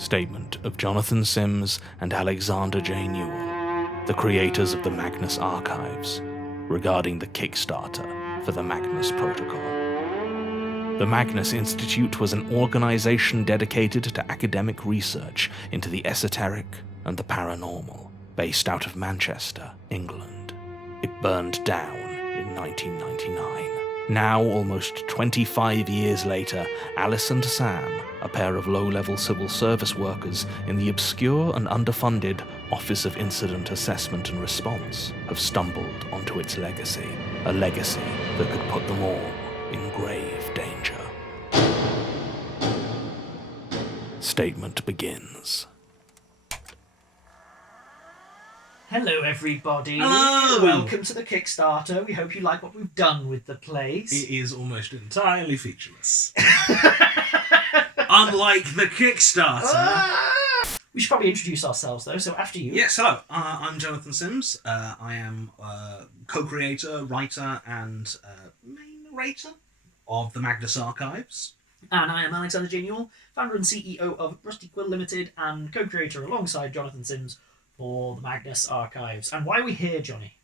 Statement of Jonathan Sims and Alexander J. Newall, the creators of the Magnus archives, regarding the Kickstarter for the Magnus Protocol. The Magnus Institute was an organization dedicated to academic research into the esoteric and the paranormal, based out of Manchester, England. It burned down in 1999. Now, almost 25 years later, Alice and Sam, a pair of low-level civil service workers in the obscure and underfunded Office of Incident Assessment and Response, have stumbled onto its legacy, a legacy that could put them all in grave danger. Statement begins. Hello everybody. Hello. Welcome to the Kickstarter. We hope you like what we've done with the place. It is almost entirely featureless. Unlike the Kickstarter. We should probably introduce ourselves though, so after you. Yes, hello. I'm Jonathan Sims. I am co-creator, writer, and main narrator of the Magnus archives. And I am Alexander J. Newall, founder and CEO of Rusty Quill Limited and co-creator alongside Jonathan Sims for the Magnus archives. And why are we here, Johnny?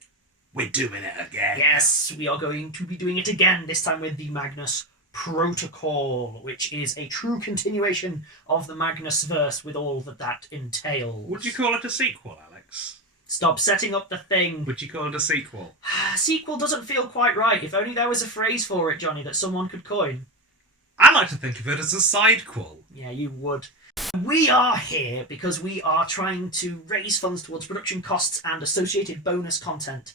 We're doing it again. Yes, we are going to be doing it again, this time with the Magnus Protocol, which is a true continuation of the Magnus verse with all that entails. Would you call it a sequel, Alex? Stop setting up the thing. Would you call it a sequel? Sequel doesn't feel quite right. If only there was a phrase for it, Johnny, that someone could coin. I like to think of it as a sidequel. Yeah, you would. We are here because we are trying to raise funds towards production costs and associated bonus content.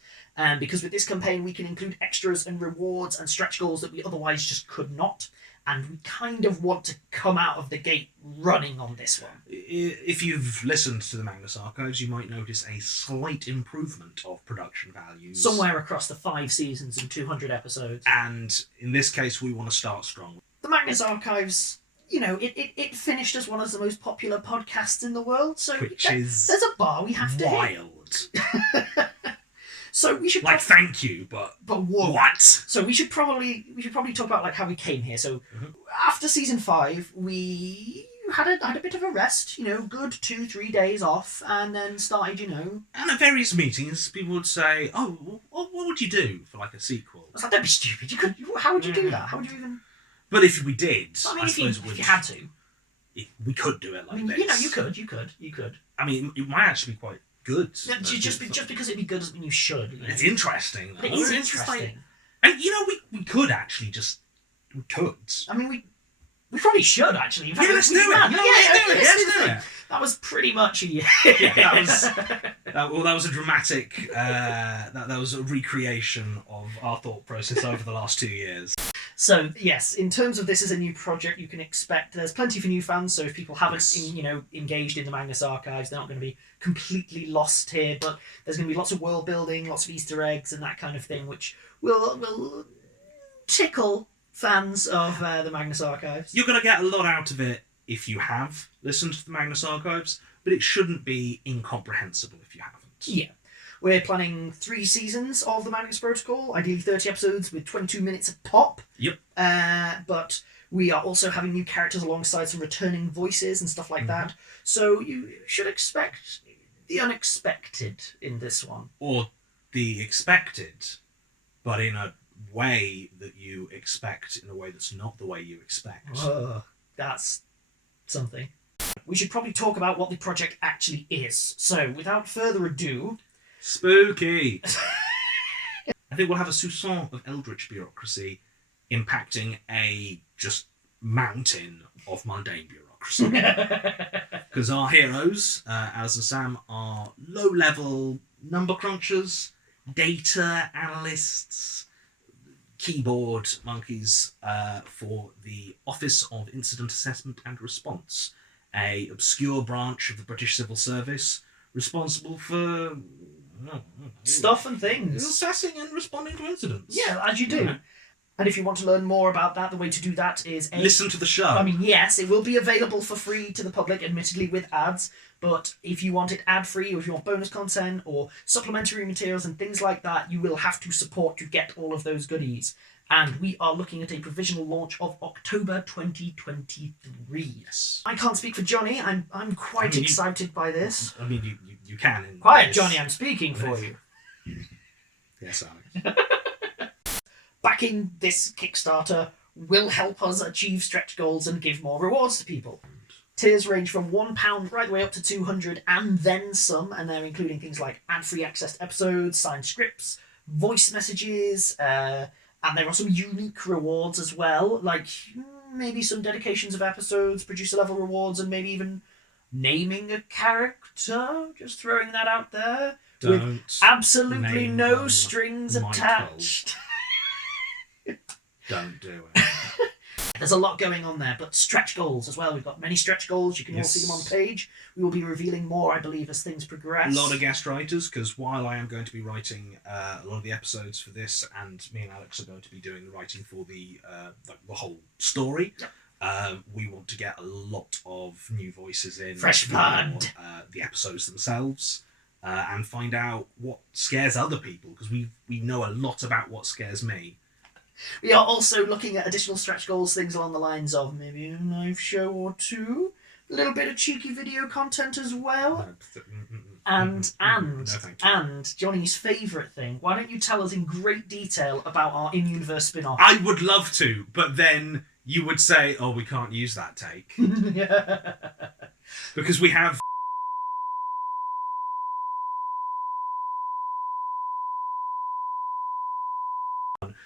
Because with this campaign we can include extras and rewards and stretch goals that we otherwise just could not. And we kind of want to come out of the gate running on this one. If you've listened to the Magnus archives, you might notice a slight improvement of production values. Somewhere across the 5 seasons and 200 episodes. And in this case, we want to start strong. The Magnus archives, you know, it finished as one of the most popular podcasts in the world. So there's a bar we have to hit. Wild. So we should thank you, but what? So we should probably talk about like how we came here. So after season 5, we had a bit of a rest, you know, good 2-3 days off, and then started, you know. And at various meetings, people would say, "Oh, what would you do for like a sequel?" I was like, "Don't be stupid. You could. How would you do that? How would you even?" But if we did, I mean, if suppose you had to, we could do it like this. You know, you could. I mean, it might actually be quite good. Yeah, just because it'd be good doesn't mean you should. You know? It's interesting, though. It is interesting. And you know, we could actually we could. I mean, we probably should actually. In fact, let's do it. Let's do it. That was pretty much that was a dramatic. That was a recreation of our thought process over the last 2 years. So yes, in terms of this as a new project, you can expect there's plenty for new fans. So if people haven't, engaged in the Magnus archives, they're not going to be completely lost here. But there's going to be lots of world building, lots of Easter eggs, and that kind of thing, which will tickle fans of the Magnus archives. You're going to get a lot out of it if you have listened to the Magnus archives, but it shouldn't be incomprehensible if you haven't. Yeah. We're planning 3 seasons of the Magnus Protocol, ideally 30 episodes with 22 minutes a pop. Yep. But we are also having new characters alongside some returning voices and stuff like that. So you should expect the unexpected in this one. Or the expected, but in a way that you expect, in a way that's not the way you expect. That's something. We should probably talk about what the project actually is. So, without further ado... Spooky! I think we'll have a soupçon of eldritch bureaucracy impacting a just mountain of mundane bureaucracy. Because our heroes, Alice and Sam, are low-level number crunchers, data analysts, keyboard monkeys for the Office of Incident Assessment and Response, a obscure branch of the British Civil Service responsible for stuff and things, assessing and responding to incidents. Yeah, as you do. Yeah. And if you want to learn more about that, the way to do that is listen to the show. I mean, yes, it will be available for free to the public, admittedly with ads. But if you want it ad-free, or if you want bonus content or supplementary materials and things like that, you will have to support to get all of those goodies. And we are looking at a provisional launch of October 2023. Yes. I can't speak for Johnny. I'm quite excited by this. I mean, you can. Quiet, Johnny. I'm speaking for you. Yes, Alex. Backing this Kickstarter will help us achieve stretch goals and give more rewards to people. Tiers range from £1 right the way up to 200 and then some, and they're including things like ad-free access to episodes, signed scripts, voice messages, and there are some unique rewards as well, like maybe some dedications of episodes, producer level rewards, and maybe even naming a character. Just throwing that out there. Don't with absolutely name no them strings Michael. attached. Don't do it. There's a lot going on there, but stretch goals as well. We've got many stretch goals. You can all see them on the page. We will be revealing more, I believe, as things progress. A lot of guest writers, because while I am going to be writing a lot of the episodes for this, and me and Alex are going to be doing the writing for the whole story, we want to get a lot of new voices in. Fresh blood! The episodes themselves, and find out what scares other people, because we know a lot about what scares me. We are also looking at additional stretch goals, things along the lines of maybe a live show or two, a little bit of cheeky video content as well, and Johnny's favourite thing. Why don't you tell us in great detail about our in-universe spin-off? I would love to, but then you would say, "Oh, we can't use that take," because we have.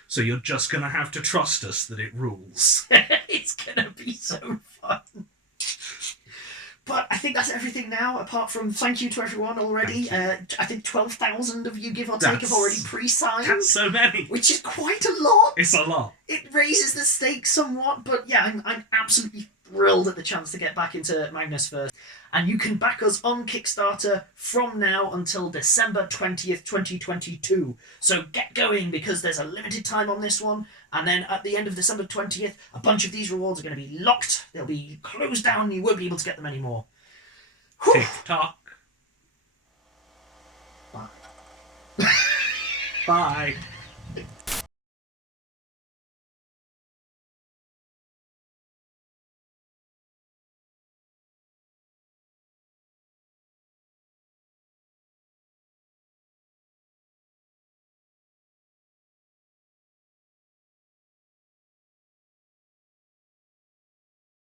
So you're just going to have to trust us that it rules. It's going to be so fun. But I think that's everything now, apart from thank you to everyone already. I think 12,000 of you, give or take, have already pre-signed. That's so many. Which is quite a lot. It's a lot. It raises the stakes somewhat, but yeah, I'm absolutely thrilled at the chance to get back into Magnus first. And you can back us on Kickstarter from now until December 20th, 2022. So get going, because there's a limited time on this one. And then at the end of December 20th, a bunch of these rewards are going to be locked. They'll be closed down and you won't be able to get them anymore. TikTok. Bye. Bye.